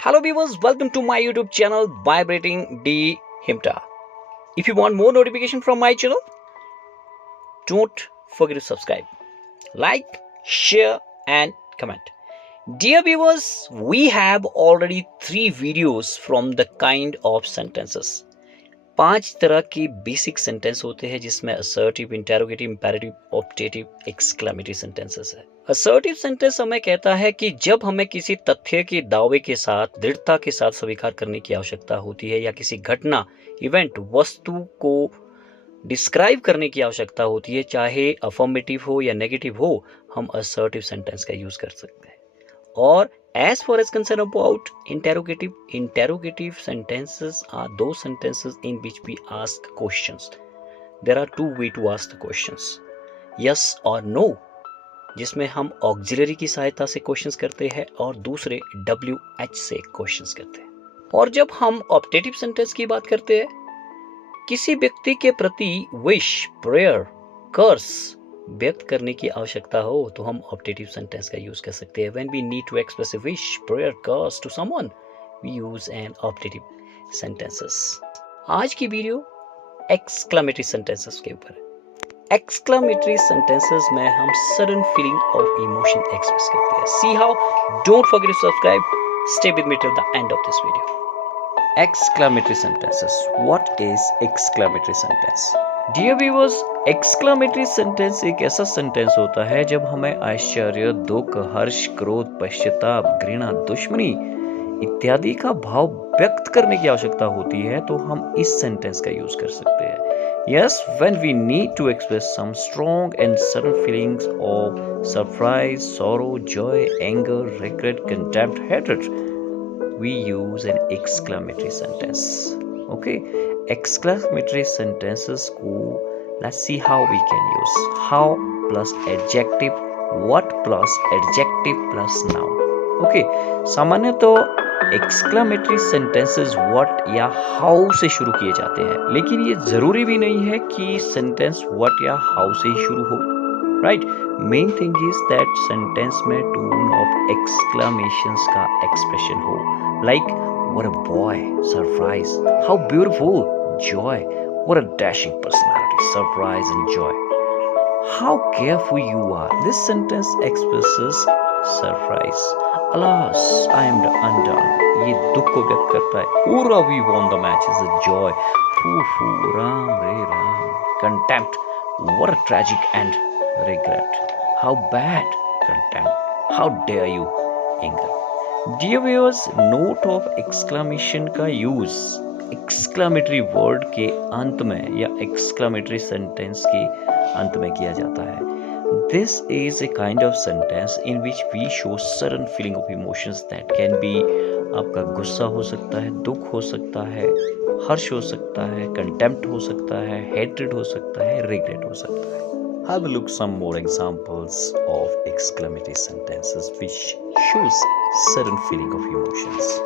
Hello viewers, welcome to my YouTube channel Vibrating D Himta. If you want more notification from my channel, don't forget to subscribe, like, share and comment. Dear viewers, we have already 3 videos from the kind of sentences. 5 तरह के basic sentence होते हैं जिसमें assertive, interrogative, imperative, optative, exclamatory sentences है। Assertive sentence हमें कहता है कि जब हमें किसी तथ्य के दावे के साथ दृढ़ता के साथ स्वीकार करने की आवश्यकता होती है या किसी घटना, इवेंट, वस्तु को डिस्क्राइब करने की आवश्यकता होती है, चाहे अफर्मेटिव हो या नेगेटिव हो, हम असर्टिव सेंटेंस का यूज कर सकते हैं। और as far as concerned about interrogative sentences are those sentences in which we ask questions. There are 2 ways to ask the questions, yes or no, जिसमें हम ऑक्सिलरी की सहायता से क्वेश्चंस करते हैं और दूसरे WH से क्वेश्चंस करते हैं। और जब हम ऑप्टेटिव सेंटेंस की बात करते हैं, किसी व्यक्ति के प्रति विश, प्रेयर, कर्स व्यक्त करने की आवश्यकता हो तो हम ऑप्टेटिव सेंटेंस का यूज कर सकते हैं। When we need to express a wish, prayer, curse to someone, we use an optative sentences. आज की वीडियो एक्सक्लेमेटरी सेंटेंसेस के ऊपर है। एक्सक्लेमेटरी सेंटेंसेस में हम sudden feeling of emotion express करते हैं। See how, don't forget to subscribe, stay with me till the end of this video. Exclamatory sentences, what is exclamatory sentence? Dear viewers, exclamatory sentence एक ऐसा sentence होता है जब हमें आश्चर्य, दुख, हर्ष, क्रोध, पश्चाताप, घृणा, दुश्मनी इत्यादि का भाव व्यक्त करने की आवश्यकता होती है तो हम इस सेंटेंस का यूज कर सकते हैं। Yes, when we need to express some strong and sudden feelings of surprise, sorrow, joy, anger, regret, contempt, hatred, we use an exclamatory sentence. Okay, exclamatory sentences को let's see how we can use how plus adjective, what plus adjective plus noun. Okay, सामान्य तो exclamatory sentences what या how से शुरू किए जाते हैं, लेकिन ये जरूरी भी नहीं है कि sentence what या how से ही शुरू हो, right? Main thing is that sentence में tone of exclamations का expression हो, like what a boy, surprise, how beautiful, joy, what a dashing personality, surprise and joy, how careful you are. This sentence expresses surprise. Alas, I am undone. ये दुख को व्यक्त करता है। Hurrah, we won the match is a joy. Pooh, Ram, Re, Ram. Contempt, what a tragic end. Regret, how bad. Contempt, how dare you. Anger. Dear viewers, note of exclamation का use exclamatory word के अंत में या exclamatory sentence के अंत में किया जाता है। This is a kind of sentence in which we show sudden feeling of emotions that can be आपका गुस्सा हो सकता है, दुख हो सकता है, हर्ष हो सकता है, contempt हो सकता है, hatred हो सकता है, regret हो सकता है। Have a look some more examples of exclamatory sentences which shows sudden feeling of emotions.